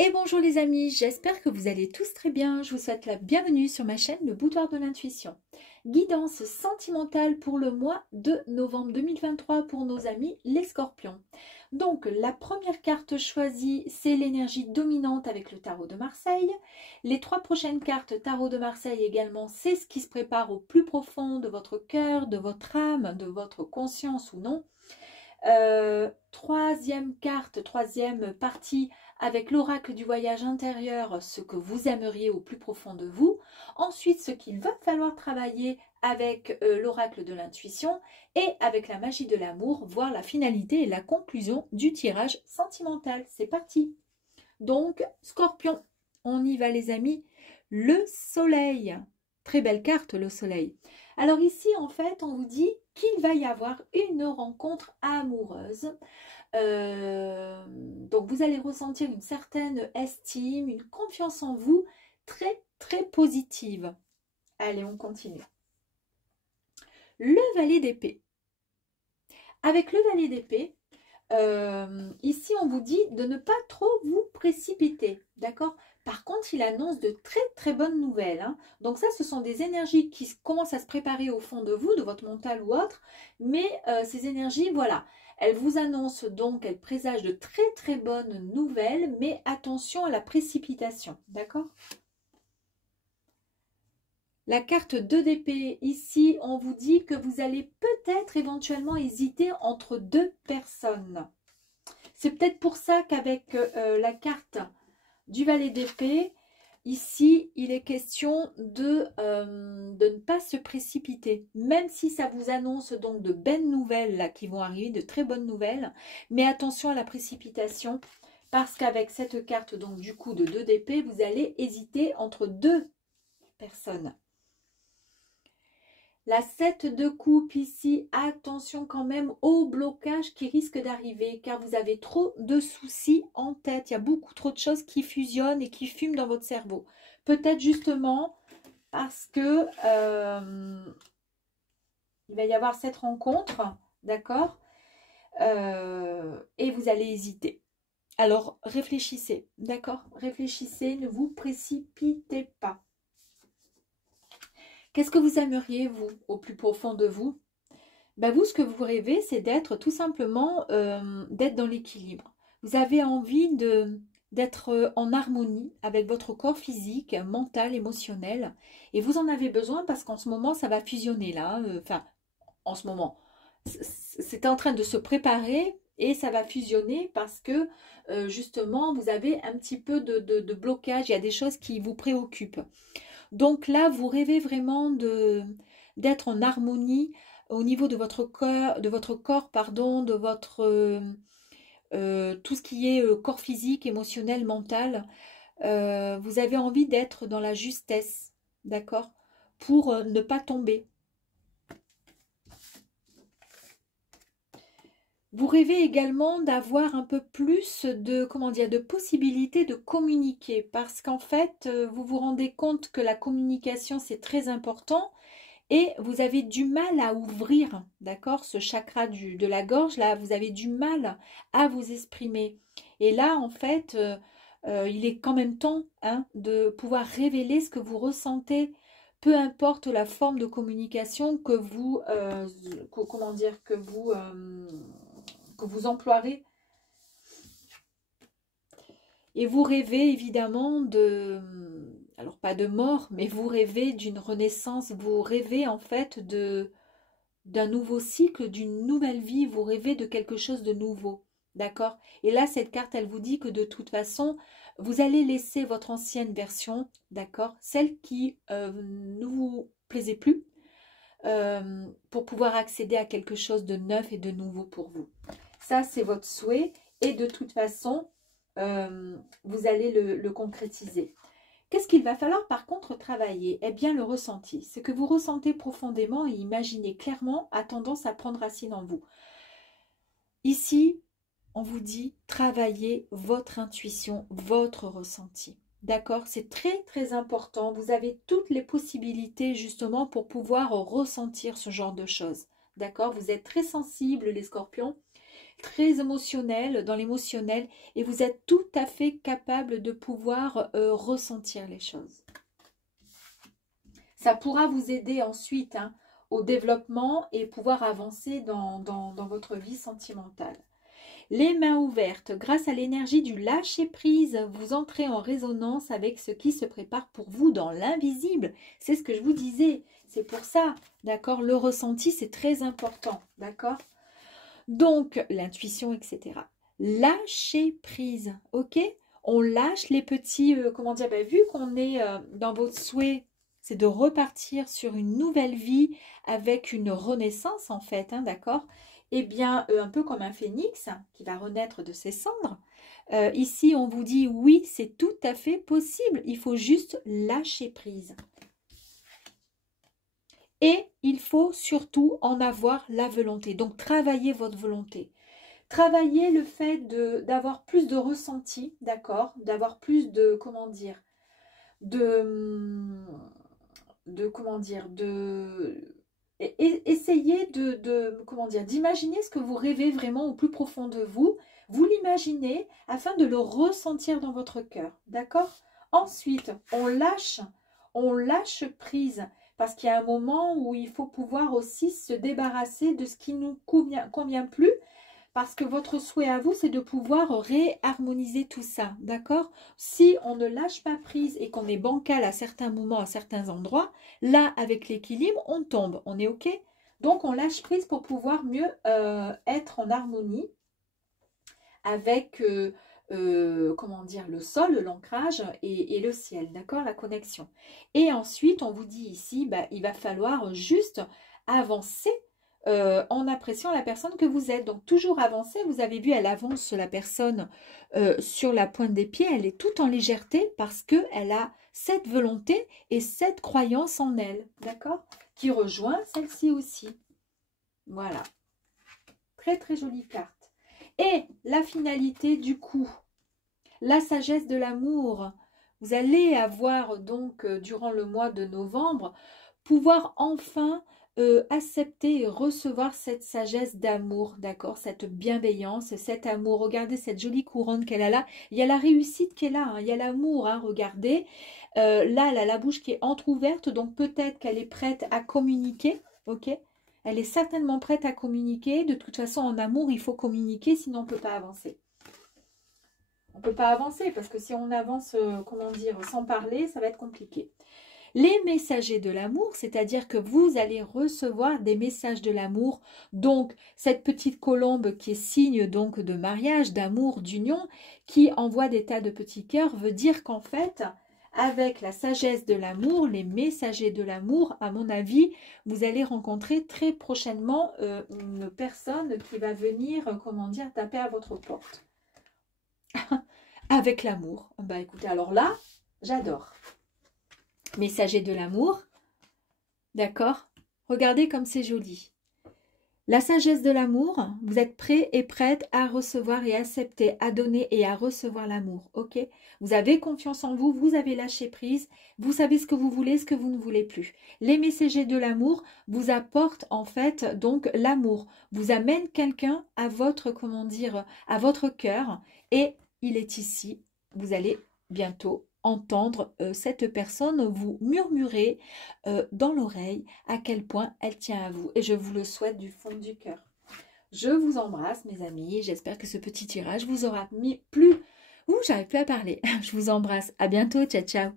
Et bonjour les amis, j'espère que vous allez tous très bien. Je vous souhaite la bienvenue sur ma chaîne Le Boudoir de l'Intuition. Guidance sentimentale pour le mois de novembre 2023 pour nos amis les Scorpions. Donc la première carte choisie, c'est l'énergie dominante avec le tarot de Marseille. Les trois prochaines cartes tarot de Marseille également, c'est ce qui se prépare au plus profond de votre cœur, de votre âme, de votre conscience ou non. Troisième carte, troisième partie avec l'oracle du voyage intérieur, ce que vous aimeriez au plus profond de vous. Ensuite, ce qu'il va falloir travailler avec l'oracle de l'intuition et avec la magie de l'amour, voir la finalité et la conclusion du tirage sentimental. C'est parti. Donc, Scorpion, on y va les amis. Le soleil. Très belle carte, le soleil. Alors ici, en fait, on vous dit qu'il va y avoir une rencontre amoureuse. Donc, vous allez ressentir une certaine estime, une confiance en vous très, très positive. Allez, on continue. Le valet d'épée. Avec le valet d'épée, ici, on vous dit de ne pas trop vous précipiter, d'accord? Par contre, il annonce de très très bonnes nouvelles, hein. Donc ça, ce sont des énergies qui commencent à se préparer au fond de vous, de votre mental ou autre. Mais ces énergies, voilà, elles vous annoncent donc, elles présagent de très très bonnes nouvelles. Mais attention à la précipitation, d'accord? La carte 2 d'épée, ici, on vous dit que vous allez peut-être éventuellement hésiter entre deux personnes. C'est peut-être pour ça qu'avec la carte du valet d'épée, ici, il est question de ne pas se précipiter. Même si ça vous annonce donc de belles nouvelles là, qui vont arriver, de très bonnes nouvelles. Mais attention à la précipitation, parce qu'avec cette carte donc du coup de 2 d'épée, vous allez hésiter entre deux personnes. La 7 de coupe ici, attention quand même au blocage qui risque d'arriver car vous avez trop de soucis en tête. Il y a beaucoup trop de choses qui fusionnent et qui fument dans votre cerveau. Peut-être justement parce que il va y avoir cette rencontre, d'accord, et vous allez hésiter. Alors réfléchissez, d'accord, réfléchissez, ne vous précipitez pas. Qu'est-ce que vous aimeriez, vous, au plus profond de vous? Ben vous, ce que vous rêvez, c'est d'être tout simplement, d'être dans l'équilibre. Vous avez envie d'être en harmonie avec votre corps physique, mental, émotionnel. Et vous en avez besoin parce qu'en ce moment, ça va fusionner là. Enfin, en ce moment, c'est en train de se préparer et ça va fusionner parce que justement, vous avez un petit peu de blocage. Il y a des choses qui vous préoccupent. Donc là, vous rêvez vraiment d'être en harmonie au niveau de votre corps, pardon, de votre tout ce qui est corps physique, émotionnel, mental. Vous avez envie d'être dans la justesse, d'accord, pour ne pas tomber. Vous rêvez également d'avoir un peu plus de, comment dire, de possibilités de communiquer parce qu'en fait, vous vous rendez compte que la communication, c'est très important et vous avez du mal à ouvrir, d'accord, ce chakra de la gorge, là, vous avez du mal à vous exprimer. Et là, en fait, il est quand même temps hein, de pouvoir révéler ce que vous ressentez, peu importe la forme de communication comment dire, que vous emploierez. Et vous rêvez évidemment alors pas de mort, mais vous rêvez d'une renaissance, vous rêvez en fait d'un nouveau cycle, d'une nouvelle vie, vous rêvez de quelque chose de nouveau, d'accord? Et là, cette carte, elle vous dit que de toute façon, vous allez laisser votre ancienne version, d'accord? Celle qui ne vous plaisait plus, pour pouvoir accéder à quelque chose de neuf et de nouveau pour vous. Ça, c'est votre souhait et de toute façon, vous allez le concrétiser. Qu'est-ce qu'il va falloir par contre travailler? Eh bien, le ressenti. Ce que vous ressentez profondément et imaginez clairement a tendance à prendre racine en vous. Ici, on vous dit travaillez votre intuition, votre ressenti. D'accord? C'est très très important. Vous avez toutes les possibilités justement pour pouvoir ressentir ce genre de choses. D'accord? Vous êtes très sensibles les scorpions. très émotionnel, dans l'émotionnel, et vous êtes tout à fait capable de pouvoir ressentir les choses. Ça pourra vous aider ensuite hein, au développement et pouvoir avancer dans votre vie sentimentale. Les mains ouvertes, grâce à l'énergie du lâcher-prise, vous entrez en résonance avec ce qui se prépare pour vous dans l'invisible. C'est ce que je vous disais, c'est pour ça, d'accord? Le ressenti, c'est très important, d'accord? Donc, l'intuition, etc. Lâcher-prise, ok? On lâche les petits, comment dire, ben, vu qu'on est dans votre souhait, c'est de repartir sur une nouvelle vie avec une renaissance, en fait, hein, d'accord? Eh bien, un peu comme un phénix qui va renaître de ses cendres. Ici, on vous dit oui, c'est tout à fait possible. Il faut juste lâcher prise. Et il faut surtout en avoir la volonté. Donc, travaillez votre volonté. Travaillez le fait d'avoir plus de ressenti, d'accord? D'avoir plus de, comment dire, essayez comment dire, d'imaginer ce que vous rêvez vraiment au plus profond de vous. Vous l'imaginez afin de le ressentir dans votre cœur, d'accord? Ensuite, on lâche prise parce qu'il y a un moment où il faut pouvoir aussi se débarrasser de ce qui ne nous convient plus. Parce que votre souhait à vous, c'est de pouvoir réharmoniser tout ça, d'accord? Si on ne lâche pas prise et qu'on est bancal à certains moments, à certains endroits, là, avec l'équilibre, on tombe, on est OK? Donc, on lâche prise pour pouvoir mieux être en harmonie avec, comment dire, le sol, l'ancrage et le ciel, d'accord? La connexion. Et ensuite, on vous dit ici, bah, il va falloir juste avancer en appréciant la personne que vous êtes. Donc, toujours avancer. Vous avez vu, elle avance la personne sur la pointe des pieds. Elle est toute en légèreté parce qu'elle a cette volonté et cette croyance en elle. D'accord? Qui rejoint celle-ci aussi. Voilà. Très, très jolie carte. Et la finalité du coup, la sagesse de l'amour. Vous allez avoir donc, durant le mois de novembre, pouvoir enfin accepter et recevoir cette sagesse d'amour, d'accord? Cette bienveillance, cet amour. Regardez cette jolie couronne qu'elle a là. Il y a la réussite qui est là, hein. Il y a l'amour, hein, regardez. Là, elle a la bouche qui est entrouverte, donc peut-être qu'elle est prête à communiquer, ok? Elle est certainement prête à communiquer. De toute façon, en amour, il faut communiquer, sinon on ne peut pas avancer. On ne peut pas avancer, parce que si on avance, comment dire, sans parler, ça va être compliqué. Les messagers de l'amour, c'est-à-dire que vous allez recevoir des messages de l'amour. Donc, cette petite colombe qui est signe donc de mariage, d'amour, d'union, qui envoie des tas de petits cœurs, veut dire qu'en fait, avec la sagesse de l'amour, les messagers de l'amour, à mon avis, vous allez rencontrer très prochainement une personne qui va venir, comment dire, taper à votre porte. Avec l'amour. Bah écoutez, alors là, j'adore. Messager de l'amour, d'accord? Regardez comme c'est joli. La sagesse de l'amour, vous êtes prêt et prête à recevoir et accepter, à donner et à recevoir l'amour, ok? Vous avez confiance en vous, vous avez lâché prise, vous savez ce que vous voulez, ce que vous ne voulez plus. Les messagers de l'amour vous apportent en fait donc l'amour, vous amènent quelqu'un à votre, comment dire, à votre cœur et il est ici, vous allez bientôt entendre cette personne vous murmurer dans l'oreille à quel point elle tient à vous. Et je vous le souhaite du fond du cœur. Je vous embrasse mes amis. J'espère que ce petit tirage vous aura plu. Ouh, j'arrive plus à parler. Je vous embrasse. À bientôt. Ciao, ciao.